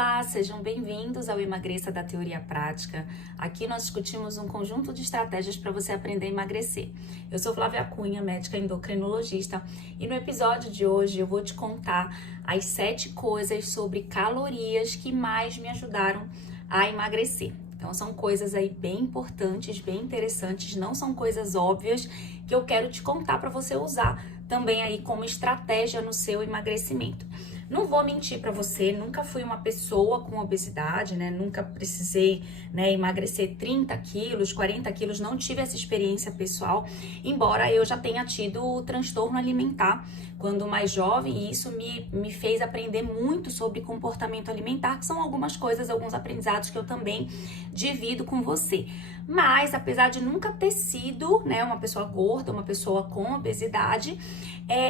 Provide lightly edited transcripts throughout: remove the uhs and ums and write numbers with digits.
Olá, sejam bem-vindos ao Emagreça da Teoria à Prática. Aqui nós discutimos um conjunto de estratégias para você aprender a emagrecer. Eu sou Flávia Cunha, médica endocrinologista, e no episódio de hoje eu vou te contar as 7 coisas sobre calorias que mais me ajudaram a emagrecer. Então são coisas aí bem importantes, bem interessantes, não são coisas óbvias que eu quero te contar para você usar também aí como estratégia no seu emagrecimento. Não vou mentir para você, nunca fui uma pessoa com obesidade, né? Nunca precisei, emagrecer 30 quilos, 40 quilos, não tive essa experiência pessoal, embora eu já tenha tido transtorno alimentar quando mais jovem, e isso me fez aprender muito sobre comportamento alimentar, que são algumas coisas, alguns aprendizados que eu também divido com você. Mas, apesar de nunca ter sido, uma pessoa gorda, uma pessoa com obesidade,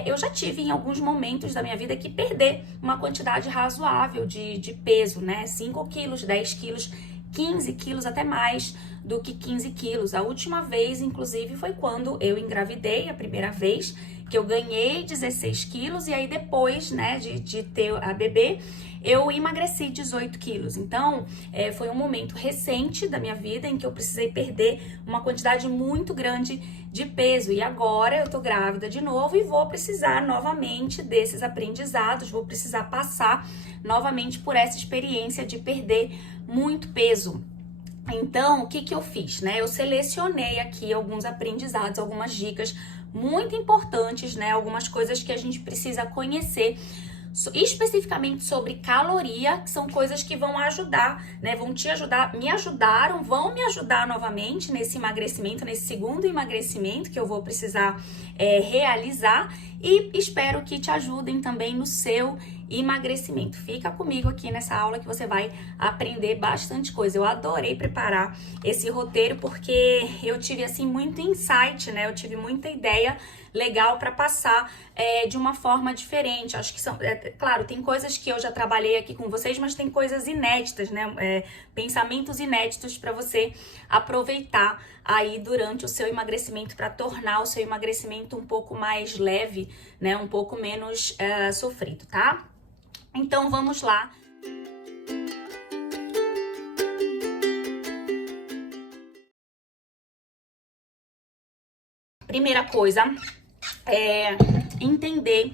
eu já tive em alguns momentos da minha vida que perder uma quantidade razoável de peso, 5 quilos, 10 quilos, 15 quilos, até mais do que 15 quilos. A última vez, inclusive, foi quando eu engravidei, a primeira vez, que eu ganhei 16 quilos, e aí depois, de ter a bebê, eu emagreci 18 quilos. Então, foi um momento recente da minha vida em que eu precisei perder uma quantidade muito grande de peso. E agora eu tô grávida de novo e vou precisar novamente desses aprendizados, vou precisar passar novamente por essa experiência de perder muito peso. Então, o que eu fiz, Eu selecionei aqui alguns aprendizados, algumas dicas muito importantes, Algumas coisas que a gente precisa conhecer, especificamente sobre caloria, que são coisas que vão ajudar, vão te ajudar, vão me ajudar novamente nesse emagrecimento, nesse segundo emagrecimento que eu vou precisar realizar, e espero que te ajudem também no seu emagrecimento. Fica comigo aqui nessa aula que você vai aprender bastante coisa. Eu adorei preparar esse roteiro porque eu tive assim muito insight, Eu tive muita ideia legal para passar de uma forma diferente. Acho que são, claro, tem coisas que eu já trabalhei aqui com vocês, mas tem coisas inéditas, pensamentos inéditos para você aproveitar aí durante o seu emagrecimento, para tornar o seu emagrecimento um pouco mais leve, um pouco menos sofrido, tá? Então vamos lá. Primeira coisa é entender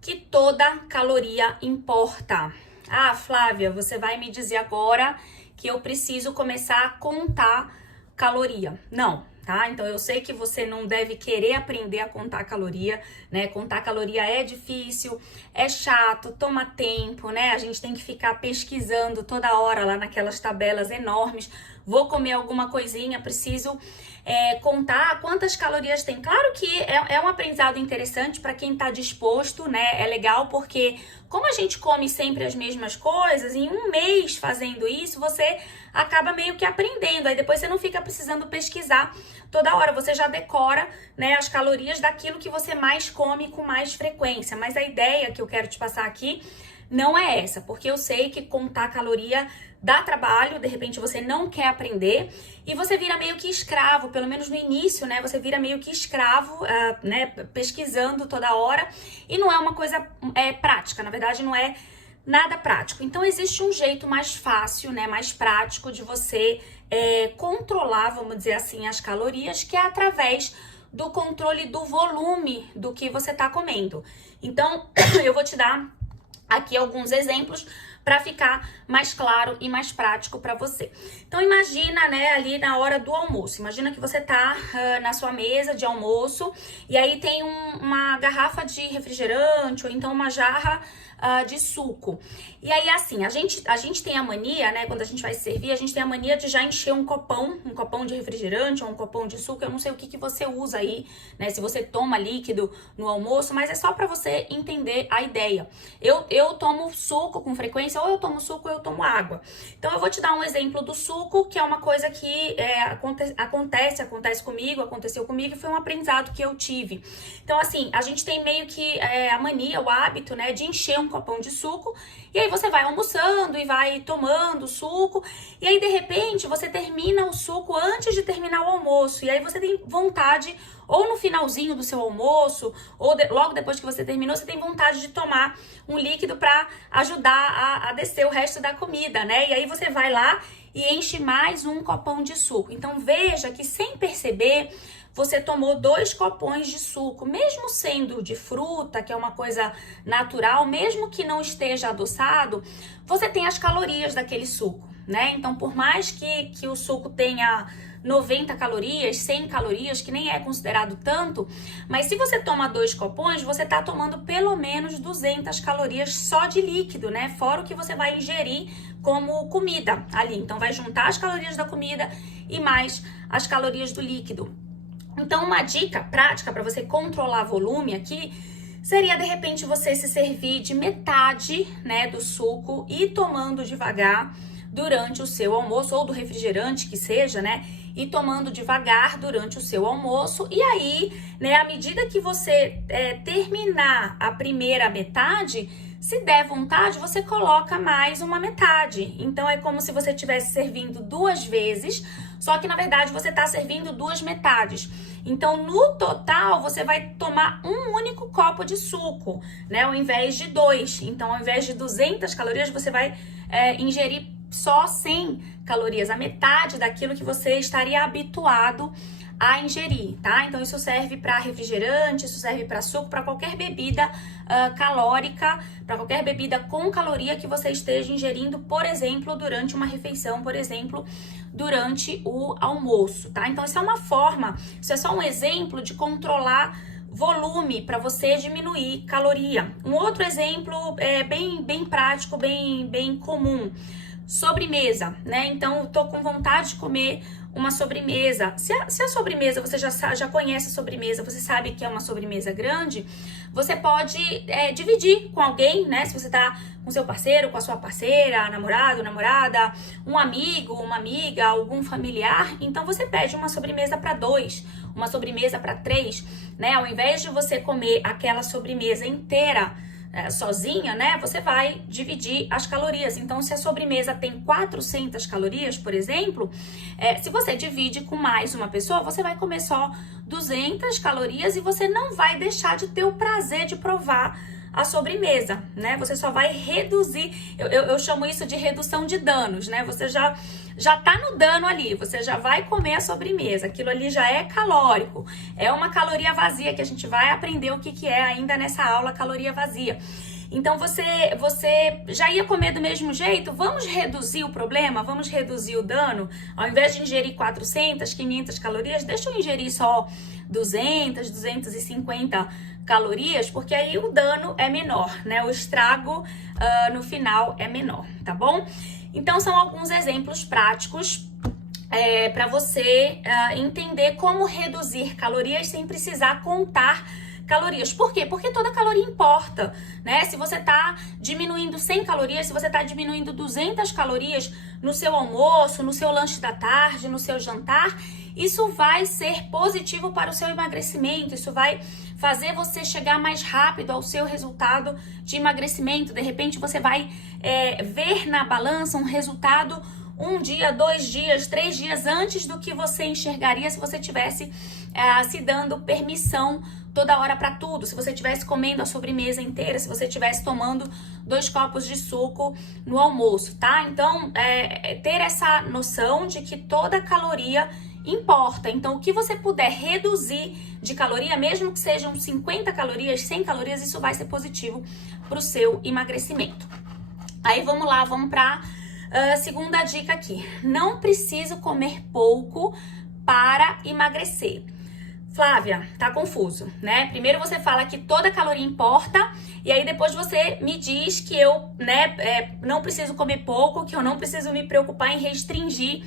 que toda caloria importa. Ah, Flávia, você vai me dizer agora que eu preciso começar a contar caloria. Não, tá? Então eu sei que você não deve querer aprender a contar caloria, Contar caloria é difícil, é chato, toma tempo, A gente tem que ficar pesquisando toda hora lá naquelas tabelas enormes. Vou comer alguma coisinha, preciso contar quantas calorias tem. Claro que é um aprendizado interessante para quem tá disposto, É legal porque como a gente come sempre as mesmas coisas, em um mês fazendo isso, você acaba meio que aprendendo. Aí depois você não fica precisando pesquisar toda hora, você já decora, as calorias daquilo que você mais come com mais frequência. Mas a ideia que eu quero te passar aqui não é essa, porque eu sei que contar caloria dá trabalho, de repente você não quer aprender e você vira meio que escravo, pelo menos no início, Você vira meio que escravo, pesquisando toda hora, e não é uma coisa prática, na verdade não é nada prático. Então existe um jeito mais fácil, mais prático de você controlar, vamos dizer assim, as calorias, que é através do controle do volume do que você tá comendo. Então eu vou te dar aqui alguns exemplos para ficar mais claro e mais prático para você. Então imagina, ali na hora do almoço, imagina que você tá na sua mesa de almoço e aí tem uma garrafa de refrigerante ou então uma jarra de suco. E aí assim, a gente tem a mania, quando a gente vai servir, a gente tem a mania de já encher um copão de refrigerante ou um copão de suco. Eu não sei o que você usa aí, se você toma líquido no almoço, mas é só para você entender a ideia. Eu tomo suco com frequência, ou eu tomo suco ou eu tomo água. Então eu vou te dar um exemplo do suco, que é uma coisa que acontece comigo, aconteceu comigo, e foi um aprendizado que eu tive. Então assim, a gente tem meio que a mania, o hábito, de encher um copão de suco, e aí você vai almoçando e vai tomando suco, e aí de repente você termina o suco antes de terminar o almoço, e aí você tem vontade, ou no finalzinho do seu almoço, ou logo depois que você terminou, você tem vontade de tomar um líquido para ajudar a descer o resto da comida, né? E aí você vai lá e enche mais um copão de suco. Então veja que sem perceber, você tomou 2 copões de suco, mesmo sendo de fruta, que é uma coisa natural, mesmo que não esteja adoçado, você tem as calorias daquele suco, né? Então, por mais que o suco tenha 90 calorias, 100 calorias, que nem é considerado tanto, mas se você toma 2 copões, você tá tomando pelo menos 200 calorias só de líquido, né? Fora o que você vai ingerir como comida ali. Então, vai juntar as calorias da comida e mais as calorias do líquido. Então, uma dica prática para você controlar volume aqui seria, de repente, você se servir de metade, né, do suco e tomando devagar durante o seu almoço, ou do refrigerante que seja, né, e tomando devagar durante o seu almoço. E aí, né, à medida que você terminar a primeira metade, se der vontade, você coloca mais uma metade. Então, é como se você estivesse servindo 2 vezes, só que, na verdade, você está servindo 2 metades. Então, no total, você vai tomar um único copo de suco, né? Ao invés de 2. Então, ao invés de 200 calorias, você vai ingerir só 100 calorias, a metade daquilo que você estaria habituado a ingerir, tá? Então, isso serve para refrigerante, isso serve para suco, para qualquer bebida calórica, para qualquer bebida com caloria que você esteja ingerindo, por exemplo, durante uma refeição, por exemplo, durante o almoço, tá? Então, isso é uma forma, isso é só um exemplo de controlar volume para você diminuir caloria. Um outro exemplo bem prático, bem comum. Sobremesa, né? Então, eu tô com vontade de comer uma sobremesa. Se a sobremesa, você já conhece a sobremesa, você sabe que é uma sobremesa grande, você pode dividir com alguém, né? Se você tá com seu parceiro, com a sua parceira, namorado, namorada, um amigo, uma amiga, algum familiar, então você pede uma sobremesa para 2, uma sobremesa para 3, né? Ao invés de você comer aquela sobremesa inteira sozinha, né, você vai dividir as calorias. Então, se a sobremesa tem 400 calorias, por exemplo, se você divide com mais uma pessoa, você vai comer só 200 calorias e você não vai deixar de ter o prazer de provar a sobremesa, né? Você só vai reduzir, eu chamo isso de redução de danos, né? Você já tá no dano ali, você já vai comer a sobremesa, aquilo ali já é calórico, é uma caloria vazia que a gente vai aprender o que é ainda nessa aula, caloria vazia. Então, você já ia comer do mesmo jeito? Vamos reduzir o problema? Vamos reduzir o dano? Ao invés de ingerir 400, 500 calorias, deixa eu ingerir só 200, 250 calorias, porque aí o dano é menor, né? O estrago no final é menor, tá bom? Então, são alguns exemplos práticos para você entender como reduzir calorias sem precisar contar calorias. Por quê? Porque toda caloria importa, né? Se você tá diminuindo 100 calorias, se você tá diminuindo 200 calorias no seu almoço, no seu lanche da tarde, no seu jantar, isso vai ser positivo para o seu emagrecimento, isso vai fazer você chegar mais rápido ao seu resultado de emagrecimento. De repente, você vai ver na balança um resultado 1 dia, 2 dias, 3 dias antes do que você enxergaria se você tivesse se dando permissão toda hora para tudo, se você estivesse comendo a sobremesa inteira, se você estivesse tomando 2 copos de suco no almoço, tá? Então, ter essa noção de que toda caloria importa. Então, o que você puder reduzir de caloria, mesmo que sejam 50 calorias, 100 calorias, isso vai ser positivo para o seu emagrecimento. Aí, vamos lá, vamos para segunda dica aqui. Não preciso comer pouco para emagrecer. Flávia, tá confuso, né? Primeiro você fala que toda caloria importa e aí depois você me diz que eu, não preciso comer pouco, que eu não preciso me preocupar em restringir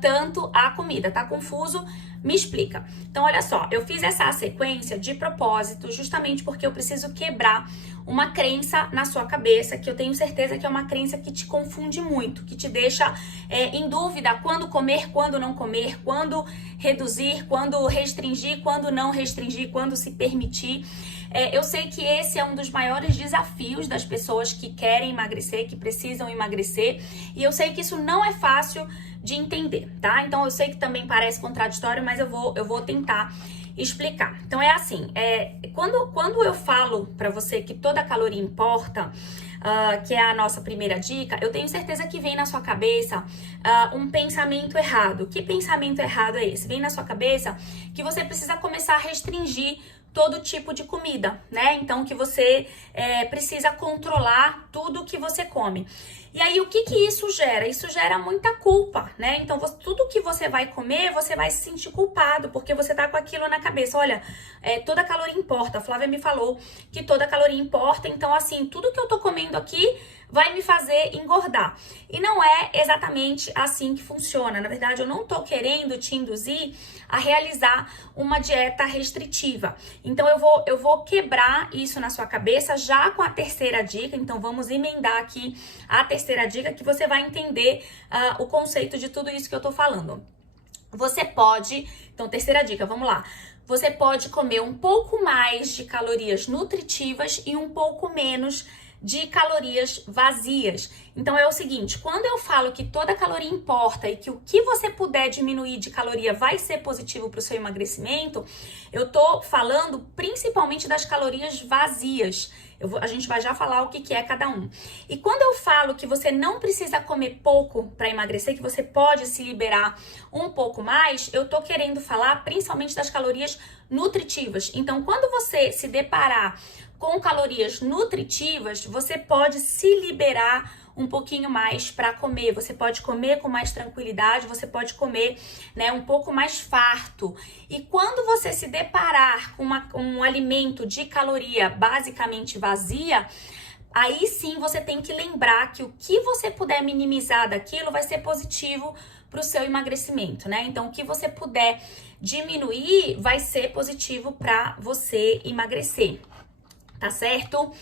tanto a comida. Tá confuso? Me explica. Então, olha só, eu fiz essa sequência de propósito justamente porque eu preciso quebrar uma crença na sua cabeça, que eu tenho certeza que é uma crença que te confunde muito, que te deixa em dúvida quando comer, quando não comer, quando reduzir, quando restringir, quando não restringir, quando se permitir. Eu sei que esse é um dos maiores desafios das pessoas que querem emagrecer, que precisam emagrecer, e eu sei que isso não é fácil de entender, tá? Então eu sei que também parece contraditório, mas eu vou tentar explicar. Então é assim, quando eu falo pra você que toda caloria importa, que é a nossa primeira dica, eu tenho certeza que vem na sua cabeça um pensamento errado. Que pensamento errado é esse? Vem na sua cabeça que você precisa começar a restringir todo tipo de comida, né? Então que você precisa controlar tudo que você come. E aí, o que isso gera? Isso gera muita culpa, né? Então, tudo que você vai comer, você vai se sentir culpado, porque você tá com aquilo na cabeça. Olha, toda caloria importa. A Flávia me falou que toda caloria importa. Então, assim, tudo que eu tô comendo aqui vai me fazer engordar. E não é exatamente assim que funciona. Na verdade, eu não tô querendo te induzir a realizar uma dieta restritiva. Então, eu vou quebrar isso na sua cabeça já com a terceira dica. Então, vamos emendar aqui a terceira dica que você vai entender o conceito de tudo isso que eu tô falando. Você pode... Então, terceira dica, vamos lá. Você pode comer um pouco mais de calorias nutritivas e um pouco menos de calorias vazias. Então é o seguinte, quando eu falo que toda caloria importa e que o que você puder diminuir de caloria vai ser positivo para o seu emagrecimento, eu tô falando principalmente das calorias vazias. A gente vai já falar o que é cada um. E quando eu falo que você não precisa comer pouco para emagrecer, que você pode se liberar um pouco mais, eu tô querendo falar principalmente das calorias nutritivas. Então, quando você se deparar com calorias nutritivas, você pode se liberar um pouquinho mais para comer. Você pode comer com mais tranquilidade, você pode comer, né, um pouco mais farto. E quando você se deparar com um alimento de caloria basicamente vazia, aí sim você tem que lembrar que o que você puder minimizar daquilo vai ser positivo para o seu emagrecimento, né? Então, o que você puder diminuir vai ser positivo para você emagrecer. Tá certo?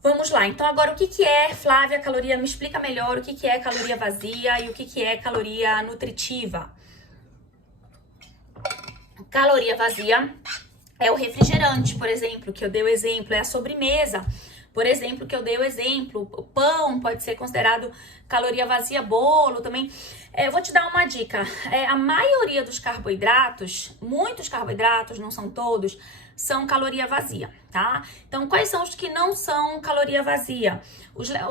Vamos lá. Então, agora, o que é, Flávia, caloria? Me explica melhor o que é caloria vazia e o que é caloria nutritiva. Caloria vazia é o refrigerante, por exemplo, que eu dei o exemplo, é a sobremesa, por exemplo, que eu dei o exemplo. O pão pode ser considerado caloria vazia, bolo também. Eu vou te dar uma dica. A maioria dos carboidratos, muitos carboidratos, não são todos, são caloria vazia, tá? Então, quais são os que não são caloria vazia?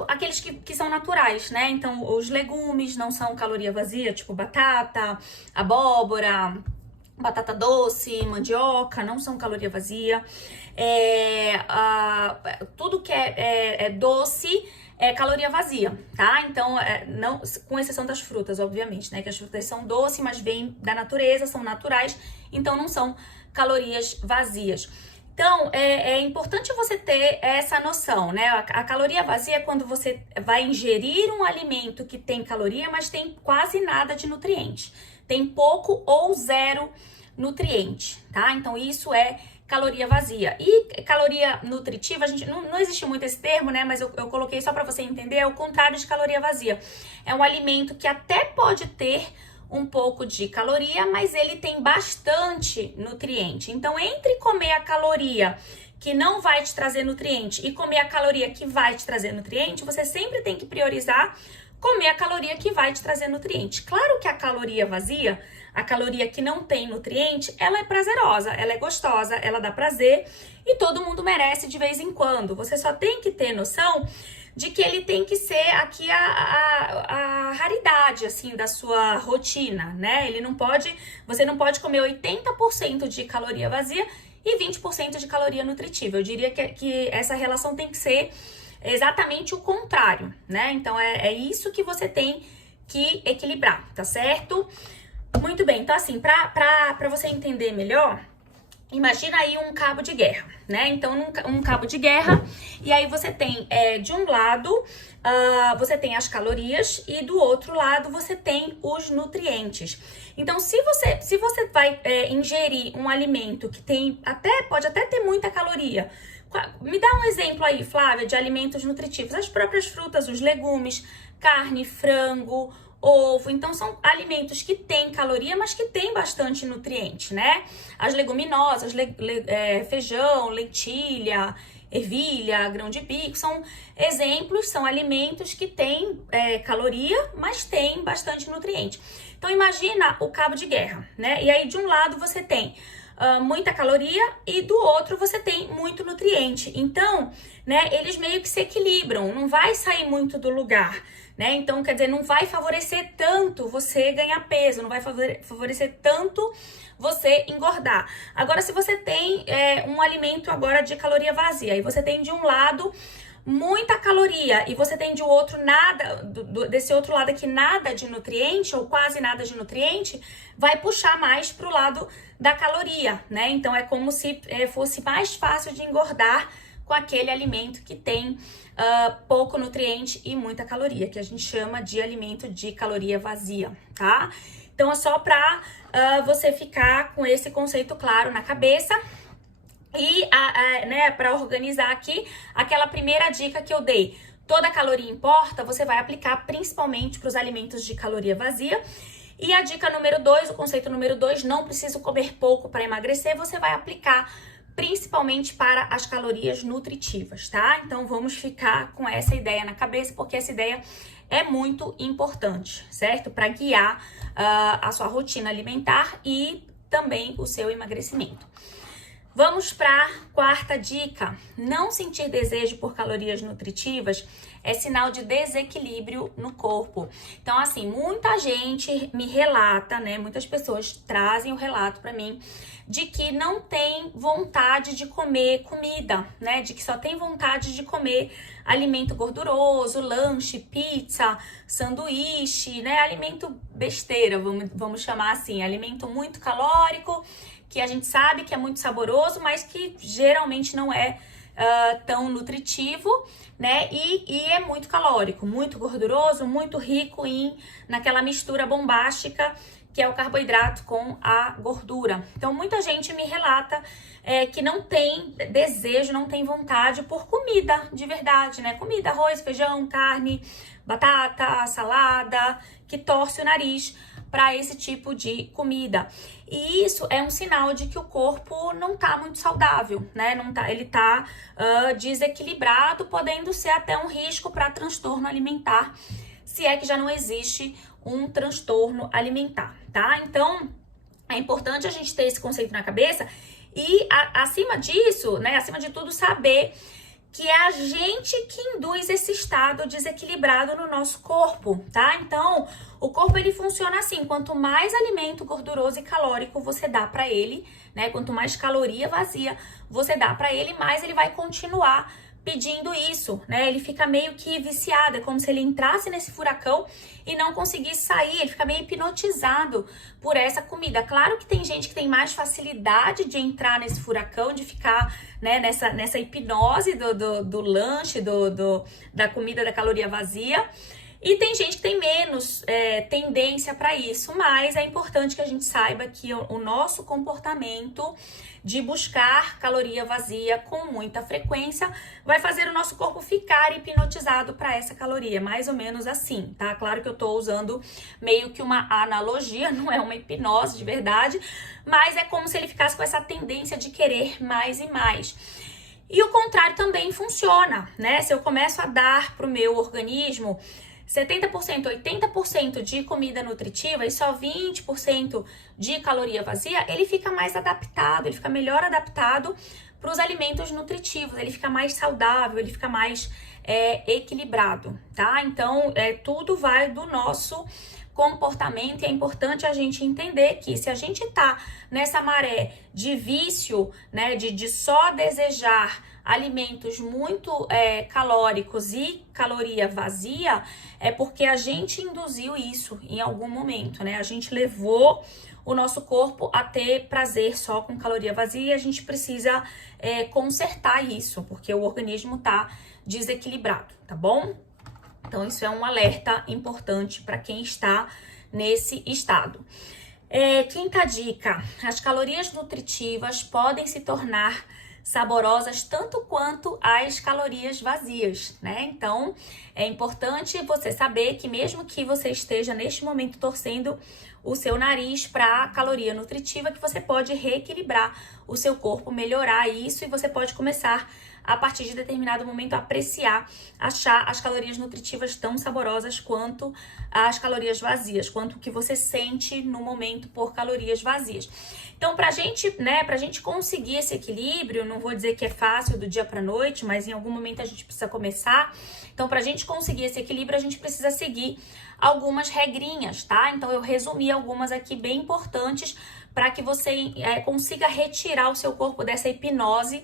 Aqueles que são naturais, né? Então, os legumes não são caloria vazia, tipo batata, abóbora, batata doce, mandioca, não são caloria vazia. Tudo que é doce é caloria vazia, tá? Então, não, com exceção das frutas, obviamente, né? Que as frutas são doces, mas vêm da natureza, são naturais, então não são calorias vazias. Então, é importante você ter essa noção, né? A caloria vazia é quando você vai ingerir um alimento que tem caloria, mas tem quase nada de nutriente. Tem pouco ou zero nutriente, tá? Então, isso é caloria vazia. E caloria nutritiva, a gente não existe muito esse termo, né? Mas eu coloquei só para você entender, é o contrário de caloria vazia. É um alimento que até pode ter um pouco de caloria, mas ele tem bastante nutriente. Então, entre comer a caloria que não vai te trazer nutriente e comer a caloria que vai te trazer nutriente, você sempre tem que priorizar comer a caloria que vai te trazer nutriente. Claro que a caloria vazia, a caloria que não tem nutriente, ela é prazerosa, ela é gostosa, ela dá prazer e todo mundo merece de vez em quando. Você só tem que ter noção de que ele tem que ser aqui a raridade, assim, da sua rotina, né? Você não pode comer 80% de caloria vazia e 20% de caloria nutritiva. Eu diria que essa relação tem que ser exatamente o contrário, né? Então, é isso que você tem que equilibrar, tá certo? Muito bem, então assim, pra você entender melhor, imagina aí um cabo de guerra, né? Então, um cabo de guerra, e aí você tem, de um lado, você tem as calorias, e do outro lado você tem os nutrientes. Então, se você vai ingerir um alimento que pode até ter muita caloria, Me dá um exemplo aí, Flávia, de alimentos nutritivos. As próprias frutas, os legumes, carne, frango, ovo. Então, são alimentos que têm caloria, mas que têm bastante nutriente, né? As leguminosas, feijão, lentilha, ervilha, grão de bico, são exemplos, são alimentos que têm caloria, mas têm bastante nutriente. Então, imagina o cabo de guerra, né? E aí, de um lado, você tem muita caloria e do outro você tem muito nutriente. Então, né, eles meio que se equilibram, não vai sair muito do lugar, né? Então, quer dizer, não vai favorecer tanto você ganhar peso, não vai favorecer tanto você engordar. Agora, se você tem um alimento agora de caloria vazia e você tem de um lado muita caloria e você tem de outro nada, desse outro lado aqui nada de nutriente ou quase nada de nutriente, vai puxar mais pro lado da caloria, né? Então é como se fosse mais fácil de engordar com aquele alimento que tem pouco nutriente e muita caloria, que a gente chama de alimento de caloria vazia, tá? Então é só pra você ficar com esse conceito claro na cabeça. E, né, para organizar aqui, aquela primeira dica que eu dei, toda caloria importa, você vai aplicar principalmente para os alimentos de caloria vazia. E a dica número 2, o conceito número 2, não preciso comer pouco para emagrecer, você vai aplicar principalmente para as calorias nutritivas, tá? Então vamos ficar com essa ideia na cabeça, porque essa ideia é muito importante, certo? Para guiar a sua rotina alimentar e também o seu emagrecimento. Vamos para a quarta dica. Não sentir desejo por calorias nutritivas é sinal de desequilíbrio no corpo. Então, assim, muita gente me relata, né? Muitas pessoas trazem o relato para mim de que não tem vontade de comer comida, né? De que só tem vontade de comer alimento gorduroso, lanche, pizza, sanduíche, né? Alimento besteira, vamos chamar assim, alimento muito calórico, que a gente sabe que é muito saboroso, mas que geralmente não é tão nutritivo, né? E é muito calórico, muito gorduroso, muito rico naquela mistura bombástica que é o carboidrato com a gordura. Então, muita gente me relata que não tem desejo, não tem vontade por comida de verdade, né? Comida, arroz, feijão, carne, batata, salada, que torce o nariz para esse tipo de comida. E isso é um sinal de que o corpo não tá muito saudável, né? Ele tá desequilibrado, podendo ser até um risco para transtorno alimentar, se é que já não existe um transtorno alimentar, tá? Então, é importante a gente ter esse conceito na cabeça e, acima disso, né, acima de tudo, saber que é a gente que induz esse estado desequilibrado no nosso corpo, tá? Então, o corpo ele funciona assim, quanto mais alimento gorduroso e calórico você dá para ele, né? Quanto mais caloria vazia você dá para ele, mais ele vai continuar pedindo isso, né? Ele fica meio que viciado, é como se ele entrasse nesse furacão e não conseguisse sair, ele fica meio hipnotizado por essa comida. Claro que tem gente que tem mais facilidade de entrar nesse furacão, de ficar, né, nessa hipnose do lanche, da comida da caloria vazia. E tem gente que tem menos tendência para isso, mas é importante que a gente saiba que o nosso comportamento de buscar caloria vazia com muita frequência vai fazer o nosso corpo ficar hipnotizado para essa caloria, mais ou menos assim, tá? Claro que eu tô usando meio que uma analogia, não é uma hipnose de verdade, mas é como se ele ficasse com essa tendência de querer mais e mais. E o contrário também funciona, né? Se eu começo a dar pro meu organismo 70%, 80% de comida nutritiva e só 20% de caloria vazia, ele fica mais adaptado, ele fica melhor adaptado para os alimentos nutritivos, ele fica mais saudável, ele fica mais equilibrado, tá? Então, tudo vai do nosso comportamento e é importante a gente entender que se a gente tá nessa maré de vício, né, de só desejar alimentos muito calóricos e caloria vazia, é porque a gente induziu isso em algum momento, né? A gente levou o nosso corpo a ter prazer só com caloria vazia e a gente precisa consertar isso, porque o organismo tá desequilibrado, tá bom? Então, isso é um alerta importante para quem está nesse estado. Quinta dica: as calorias nutritivas podem se tornar saborosas tanto quanto as calorias vazias, né? Então, é importante você saber que mesmo que você esteja neste momento torcendo o seu nariz para a caloria nutritiva, que você pode reequilibrar o seu corpo, melhorar isso e você pode começar a partir de determinado momento apreciar, achar as calorias nutritivas tão saborosas quanto as calorias vazias, quanto o que você sente no momento por calorias vazias. Então, pra gente conseguir esse equilíbrio, não vou dizer que é fácil do dia pra noite, mas em algum momento a gente precisa começar. Então, pra gente conseguir esse equilíbrio, a gente precisa seguir algumas regrinhas, tá? Então, eu resumi algumas aqui bem importantes para que você consiga retirar o seu corpo dessa hipnose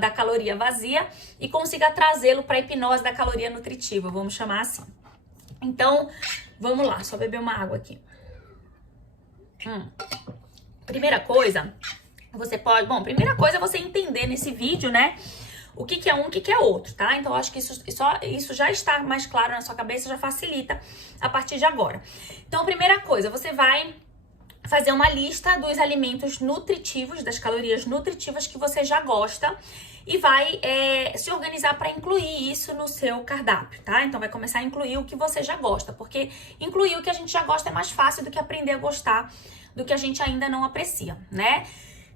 da caloria vazia e consiga trazê-lo para a hipnose da caloria nutritiva, vamos chamar assim. Então, vamos lá, só beber uma água aqui. Primeira coisa, primeira coisa é você entender nesse vídeo, né? O que é um, o que é outro, tá? Então, eu acho que isso já está mais claro na sua cabeça, já facilita a partir de agora. Então, primeira coisa, você vai fazer uma lista dos alimentos nutritivos, das calorias nutritivas que você já gosta e vai se organizar para incluir isso no seu cardápio, tá? Então vai começar a incluir o que você já gosta, porque incluir o que a gente já gosta é mais fácil do que aprender a gostar do que a gente ainda não aprecia, né?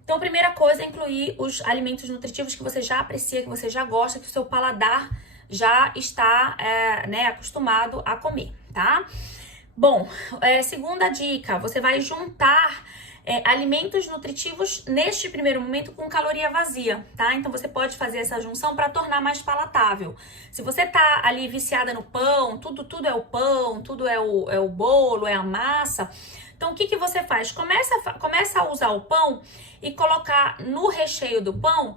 Então, primeira coisa é incluir os alimentos nutritivos que você já aprecia, que você já gosta, que o seu paladar já está acostumado a comer, tá? Bom, segunda dica, você vai juntar alimentos nutritivos neste primeiro momento com caloria vazia, tá? Então você pode fazer essa junção para tornar mais palatável. Se você tá ali viciada no pão, tudo é o pão, tudo é o bolo, é a massa. Então o que você faz? Começa a usar o pão e colocar no recheio do pão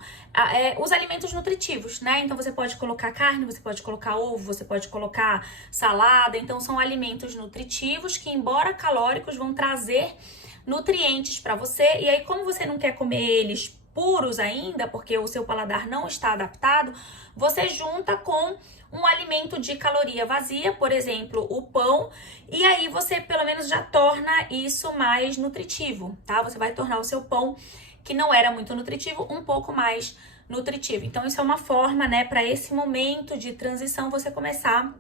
os alimentos nutritivos, né? Então você pode colocar carne, você pode colocar ovo, você pode colocar salada. Então são alimentos nutritivos que, embora calóricos, vão trazer nutrientes para você. E aí, como você não quer comer eles puros ainda, porque o seu paladar não está adaptado, você junta com um alimento de caloria vazia, por exemplo, o pão, e aí você pelo menos já torna isso mais nutritivo, tá? Você vai tornar o seu pão, que não era muito nutritivo, um pouco mais nutritivo. Então, isso é uma forma, né, para esse momento de transição você começar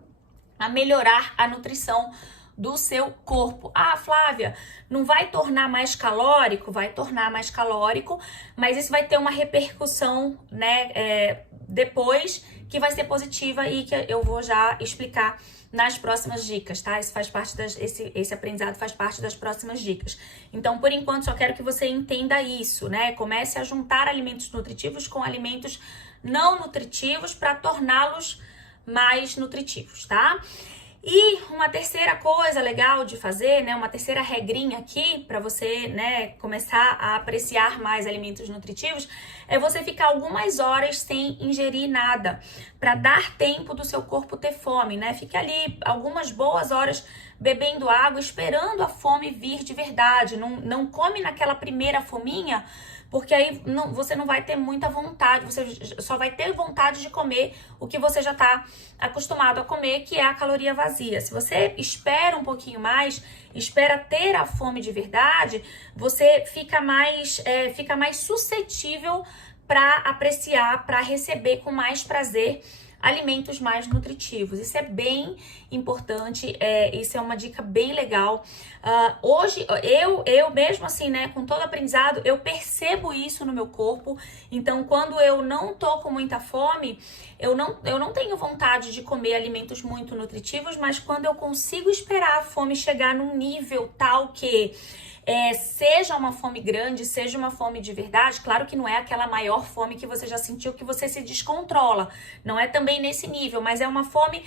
a melhorar a nutrição do seu corpo. Ah, Flávia, não vai tornar mais calórico? Vai tornar mais calórico, mas isso vai ter uma repercussão, né, depois, que vai ser positiva e que eu vou já explicar nas próximas dicas, tá? Isso faz parte esse aprendizado faz parte das próximas dicas. Então, por enquanto, só quero que você entenda isso, né? Comece a juntar alimentos nutritivos com alimentos não nutritivos para torná-los mais nutritivos, tá? E uma terceira coisa legal de fazer, né, uma terceira regrinha aqui para você, né, começar a apreciar mais alimentos nutritivos, é você ficar algumas horas sem ingerir nada, para dar tempo do seu corpo ter fome, né? Fique ali algumas boas horas bebendo água, esperando a fome vir de verdade. Não come naquela primeira fominha, porque aí você não vai ter muita vontade, você só vai ter vontade de comer o que você já está acostumado a comer, que é a caloria vazia. Se você espera um pouquinho mais, espera ter a fome de verdade, você fica mais suscetível para apreciar, para receber com mais prazer alimentos mais nutritivos. Isso é bem importante, isso é uma dica bem legal. Hoje, eu mesmo assim, né, com todo aprendizado, eu percebo isso no meu corpo. Então, quando eu não tô com muita fome, eu não tenho vontade de comer alimentos muito nutritivos, mas quando eu consigo esperar a fome chegar num nível tal que seja uma fome grande, seja uma fome de verdade, claro que não é aquela maior fome que você já sentiu, que você se descontrola, não é também nesse nível, mas é uma fome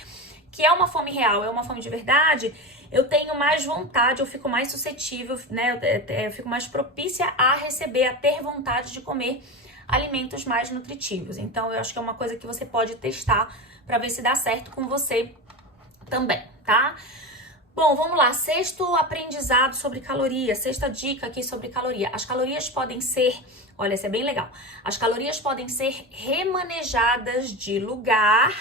que é uma fome real, é uma fome de verdade, eu tenho mais vontade, eu fico mais suscetível, né, eu fico mais propícia a receber, a ter vontade de comer alimentos mais nutritivos. Então, eu acho que é uma coisa que você pode testar para ver se dá certo com você também, tá? Bom, vamos lá, sexto aprendizado sobre caloria, sexta dica aqui sobre caloria. As calorias podem ser, olha, isso é bem legal, as calorias podem ser remanejadas de lugar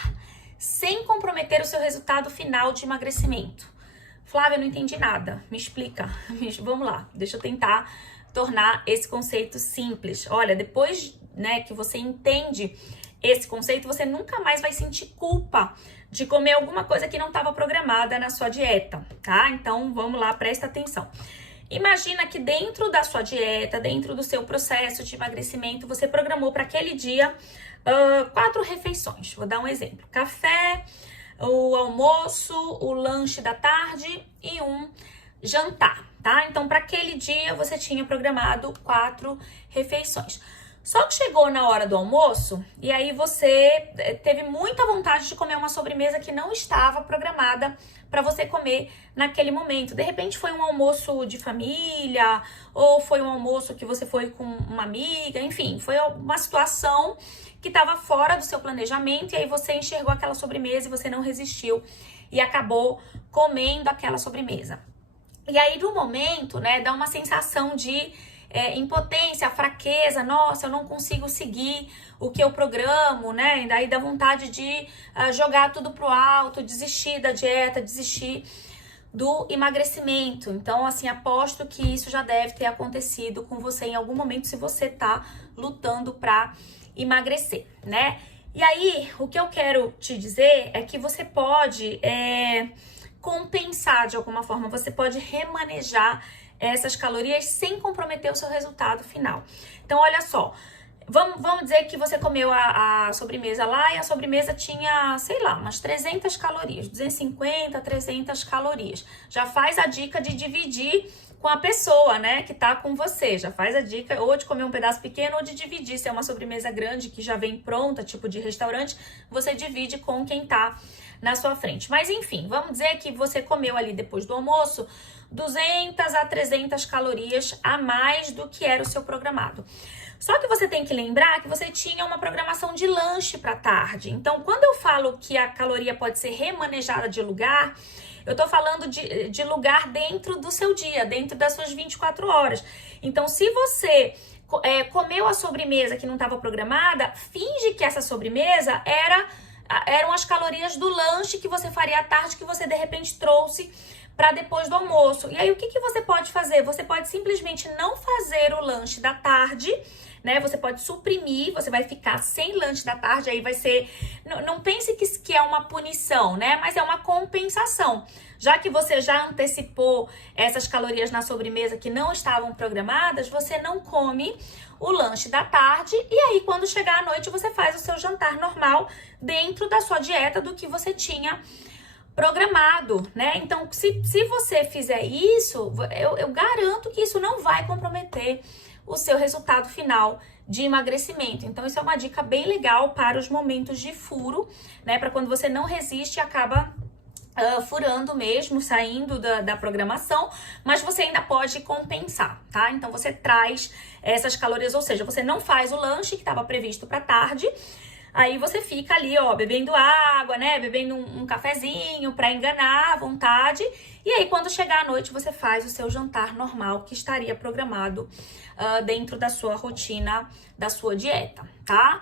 sem comprometer o seu resultado final de emagrecimento. Flávia, eu não entendi nada, me explica. Vamos lá, deixa eu tentar tornar esse conceito simples. Olha, depois né, que você entende esse conceito, você nunca mais vai sentir culpa de comer alguma coisa que não estava programada na sua dieta, tá? Então, vamos lá, presta atenção. Imagina que dentro da sua dieta, dentro do seu processo de emagrecimento, você programou para aquele dia 4 refeições. Vou dar um exemplo: café, o almoço, o lanche da tarde e um jantar, tá? Então, para aquele dia, você tinha programado 4 refeições. Só que chegou na hora do almoço e aí você teve muita vontade de comer uma sobremesa que não estava programada para você comer naquele momento. De repente foi um almoço de família, ou foi um almoço que você foi com uma amiga, enfim, foi uma situação que estava fora do seu planejamento e aí você enxergou aquela sobremesa e você não resistiu e acabou comendo aquela sobremesa. E aí no momento, né, dá uma sensação de impotência, fraqueza, nossa, eu não consigo seguir o que eu programo, né? E daí dá vontade de jogar tudo pro alto, desistir da dieta, desistir do emagrecimento. Então, assim, aposto que isso já deve ter acontecido com você em algum momento se você tá lutando pra emagrecer, né? E aí, o que eu quero te dizer é que você pode compensar de alguma forma, você pode remanejar essas calorias sem comprometer o seu resultado final. Então, olha só, vamos dizer que você comeu a sobremesa lá e a sobremesa tinha, sei lá, umas 300 calorias, 250, 300 calorias. Já faz a dica de dividir com a pessoa, né, que tá com você. Já faz a dica ou de comer um pedaço pequeno ou de dividir. Se é uma sobremesa grande que já vem pronta, tipo de restaurante, você divide com quem tá na sua frente. Mas enfim, vamos dizer que você comeu ali depois do almoço 200 a 300 calorias a mais do que era o seu programado. Só que você tem que lembrar que você tinha uma programação de lanche para tarde. Então, quando eu falo que a caloria pode ser remanejada de lugar, eu tô falando de lugar dentro do seu dia, dentro das suas 24 horas. Então, se você comeu a sobremesa que não estava programada, finge que essa sobremesa eram as calorias do lanche que você faria à tarde, que você de repente trouxe para depois do almoço. E aí, o que você pode fazer? Você pode simplesmente não fazer o lanche da tarde, né? Você pode suprimir, você vai ficar sem lanche da tarde, aí vai ser... Não pense que é uma punição, né? Mas é uma compensação. Já que você já antecipou essas calorias na sobremesa que não estavam programadas, você não come o lanche da tarde e aí quando chegar à noite você faz o seu jantar normal dentro da sua dieta do que você tinha programado, né? Então, se você fizer isso, eu garanto que isso não vai comprometer o seu resultado final de emagrecimento. Então, isso é uma dica bem legal para os momentos de furo, né? Para quando você não resiste e acaba furando mesmo, saindo da programação, mas você ainda pode compensar, tá? Então, você traz essas calorias, ou seja, você não faz o lanche que estava previsto para tarde. Aí você fica ali, ó, bebendo água, né? Bebendo um cafezinho pra enganar à vontade. E aí, quando chegar à noite, você faz o seu jantar normal que estaria programado dentro da sua rotina, da sua dieta, tá?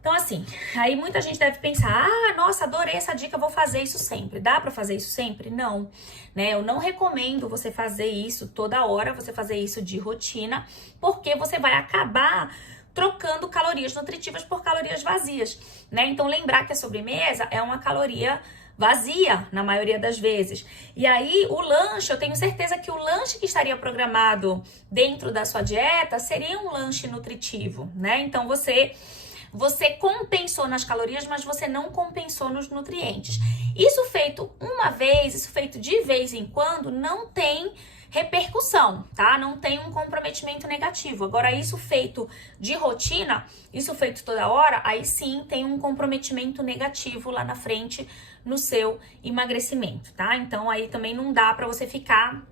Então, assim, aí muita gente deve pensar, nossa, adorei essa dica, vou fazer isso sempre. Dá pra fazer isso sempre? Não, né? Eu não recomendo você fazer isso toda hora, você fazer isso de rotina, porque você vai acabar trocando calorias nutritivas por calorias vazias, né? Então, lembrar que a sobremesa é uma caloria vazia, na maioria das vezes. E aí, o lanche, eu tenho certeza que o lanche que estaria programado dentro da sua dieta seria um lanche nutritivo, né? Então, você compensou nas calorias, mas você não compensou nos nutrientes. Isso feito uma vez, isso feito de vez em quando, não tem repercussão, tá? Não tem um comprometimento negativo. Agora, isso feito de rotina, isso feito toda hora, aí sim tem um comprometimento negativo lá na frente no seu emagrecimento, tá? Então, aí também não dá pra você ficar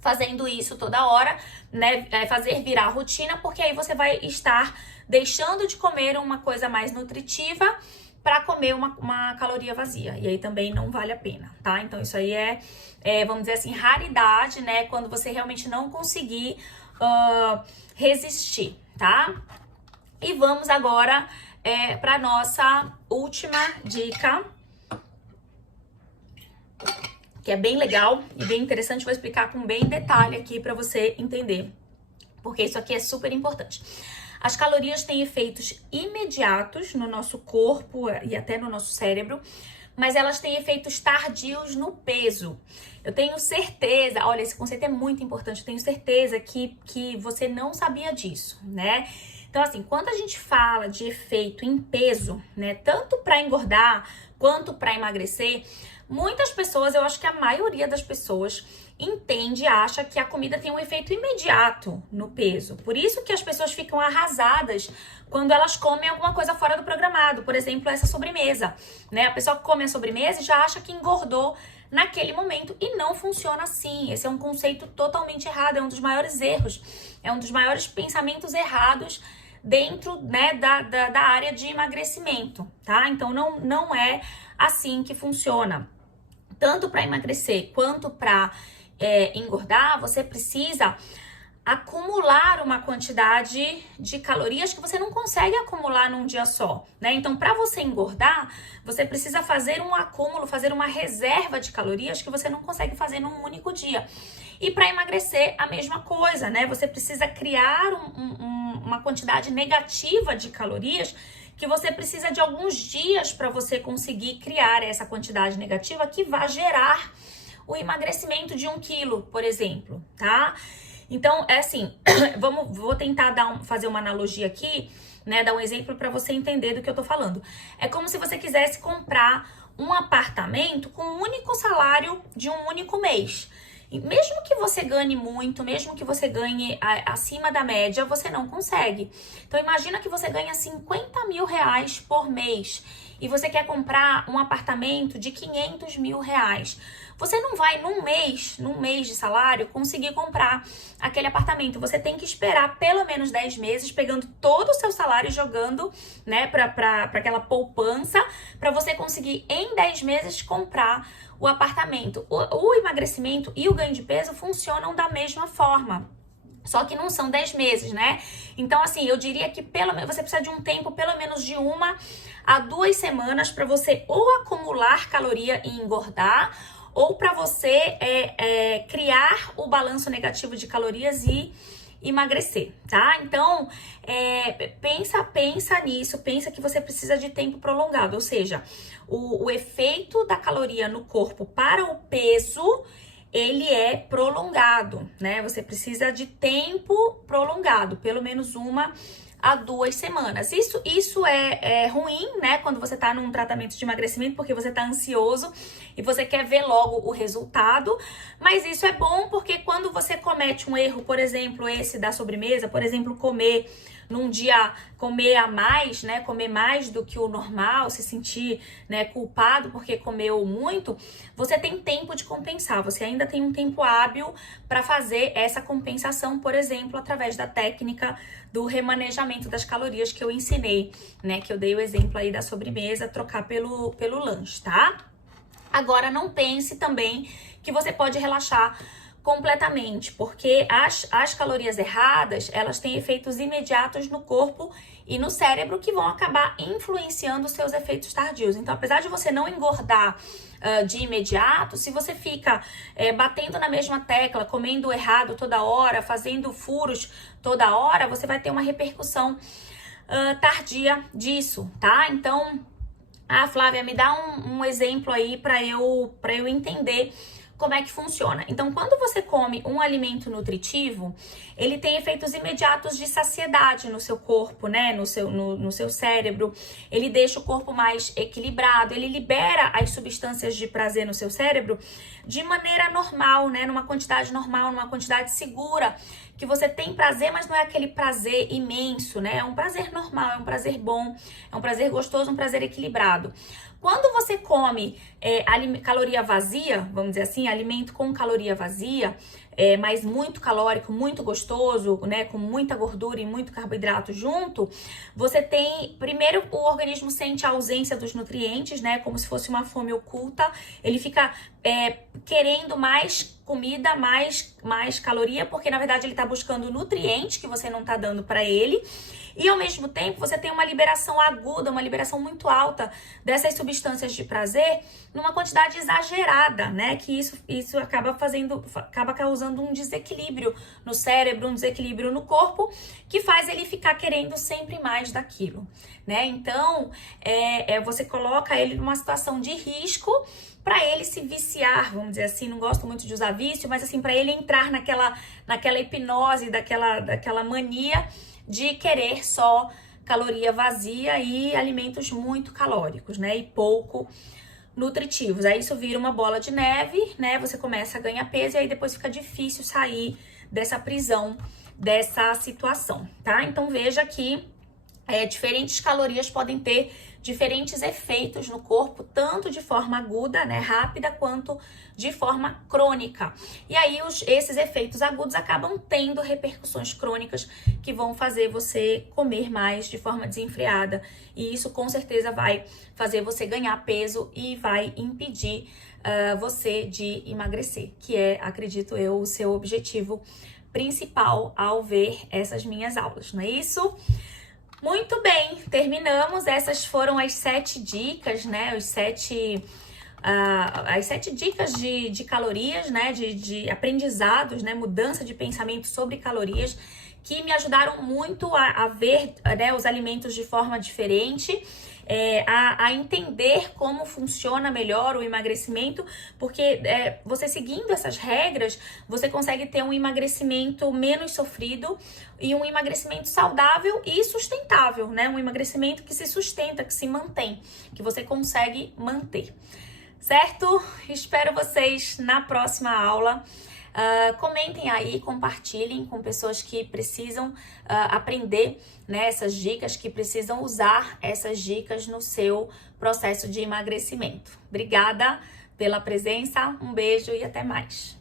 fazendo isso toda hora, né? Fazer virar rotina, porque aí você vai estar deixando de comer uma coisa mais nutritiva para comer uma caloria vazia. E aí também não vale a pena, tá? Então isso aí vamos dizer assim, raridade, né? Quando você realmente não conseguir resistir, tá? E vamos agora para nossa última dica, que é bem legal e bem interessante. Vou explicar com bem detalhe aqui para você entender, porque isso aqui é super importante. As calorias têm efeitos imediatos no nosso corpo e até no nosso cérebro, mas elas têm efeitos tardios no peso. Eu tenho certeza, olha, esse conceito é muito importante, eu tenho certeza que você não sabia disso, né? Então, assim, quando a gente fala de efeito em peso, né, tanto para engordar quanto para emagrecer, muitas pessoas, eu acho que a maioria das pessoas entende e acha que a comida tem um efeito imediato no peso. Por isso que as pessoas ficam arrasadas quando elas comem alguma coisa fora do programado. Por exemplo, essa sobremesa, né? A pessoa come a sobremesa e já acha que engordou naquele momento e não funciona assim. Esse é um conceito totalmente errado, é um dos maiores erros, é um dos maiores pensamentos errados dentro, né, da área de emagrecimento, tá? Então não é assim que funciona. Tanto para emagrecer quanto para engordar, você precisa acumular uma quantidade de calorias que você não consegue acumular num dia só, né? Então, para você engordar, você precisa fazer um acúmulo, fazer uma reserva de calorias que você não consegue fazer num único dia. E para emagrecer, a mesma coisa, né? Você precisa criar uma quantidade negativa de calorias que você precisa de alguns dias para você conseguir criar essa quantidade negativa que vai gerar o emagrecimento de 1 quilo, por exemplo, tá? Então, é assim, vou tentar fazer uma analogia aqui, né? Dar um exemplo para você entender do que eu tô falando. É como se você quisesse comprar um apartamento com um único salário de um único mês. E mesmo que você ganhe muito, mesmo que você ganhe acima da média, você não consegue. Então, imagina que você ganha 50 mil reais por mês e você quer comprar um apartamento de 500 mil reais. Você não vai num mês de salário, conseguir comprar aquele apartamento. Você tem que esperar pelo menos 10 meses, pegando todo o seu salário e jogando, né, para aquela poupança, para você conseguir em 10 meses comprar o apartamento. O emagrecimento e o ganho de peso funcionam da mesma forma. Só que não são 10 meses, né? Então, assim, eu diria que você precisa de um tempo, pelo menos de 1 a 2 semanas, para você ou acumular caloria e engordar, ou para você criar o balanço negativo de calorias e emagrecer, tá? Então, pensa nisso, pensa que você precisa de tempo prolongado, ou seja, o efeito da caloria no corpo para o peso, ele é prolongado, né? Você precisa de tempo prolongado, pelo menos 1 a 2 semanas. Isso é ruim, né? Quando você tá num tratamento de emagrecimento, porque você tá ansioso e você quer ver logo o resultado. Mas isso é bom porque quando você comete um erro, por exemplo, esse da sobremesa, por exemplo, comer num dia, comer a mais, né? Comer mais do que o normal, se sentir, né, culpado porque comeu muito, você tem tempo de compensar. Você ainda tem um tempo hábil para fazer essa compensação, por exemplo, através da técnica do remanejamento das calorias que eu ensinei, né? Que eu dei o exemplo aí da sobremesa, trocar pelo lanche, tá? Agora, não pense também que você pode relaxar completamente, porque as calorias erradas, elas têm efeitos imediatos no corpo e no cérebro que vão acabar influenciando os seus efeitos tardios. Então, apesar de você não engordar de imediato, se você fica batendo na mesma tecla, comendo errado toda hora, fazendo furos toda hora, você vai ter uma repercussão tardia disso, tá? Então, Flávia, me dá um exemplo aí para eu entender como é que funciona. Então, quando você come um alimento nutritivo, ele tem efeitos imediatos de saciedade no seu corpo, né? No seu cérebro. Ele deixa o corpo mais equilibrado, ele libera as substâncias de prazer no seu cérebro de maneira normal, né? Numa quantidade normal, numa quantidade segura, que você tem prazer, mas não é aquele prazer imenso, né? É um prazer normal, é um prazer bom, é um prazer gostoso, um prazer equilibrado. Quando você come caloria vazia, vamos dizer assim, alimento com caloria vazia, mas muito calórico, muito gostoso, né, com muita gordura e muito carboidrato junto, você tem, primeiro o organismo sente a ausência dos nutrientes, né, como se fosse uma fome oculta, ele fica querendo mais comida mais caloria, porque na verdade ele tá buscando nutriente que você não tá dando para ele. E ao mesmo tempo você tem uma liberação aguda, uma liberação muito alta dessas substâncias de prazer numa quantidade exagerada, né? Que isso acaba causando um desequilíbrio no cérebro, um desequilíbrio no corpo, que faz ele ficar querendo sempre mais daquilo, né? Então, você coloca ele numa situação de risco para ele se viciar, vamos dizer assim. Não gosto muito de usar vício, mas assim, para ele entrar naquela hipnose, daquela mania de querer só caloria vazia e alimentos muito calóricos, né? E pouco nutritivos. Aí isso vira uma bola de neve, né? Você começa a ganhar peso e aí depois fica difícil sair dessa prisão, dessa situação, tá? Então veja que diferentes calorias podem ter diferentes efeitos no corpo, tanto de forma aguda, né, rápida, quanto de forma crônica. E aí esses efeitos agudos acabam tendo repercussões crônicas que vão fazer você comer mais de forma desenfreada. E isso com certeza vai fazer você ganhar peso e vai impedir você de emagrecer, que é, acredito eu, o seu objetivo principal ao ver essas minhas aulas, não é isso? Muito bem, terminamos. Essas foram as 7 dicas, né? As 7 dicas de calorias, né? De aprendizados, né? Mudança de pensamento sobre calorias, que me ajudaram muito a ver, né, os alimentos de forma diferente. A entender como funciona melhor o emagrecimento, porque você seguindo essas regras, você consegue ter um emagrecimento menos sofrido e um emagrecimento saudável e sustentável, né? Um emagrecimento que se sustenta, que se mantém, que você consegue manter, certo? Espero vocês na próxima aula. Comentem aí, compartilhem com pessoas que precisam aprender, né, essas dicas, que precisam usar essas dicas no seu processo de emagrecimento. Obrigada pela presença, um beijo e até mais.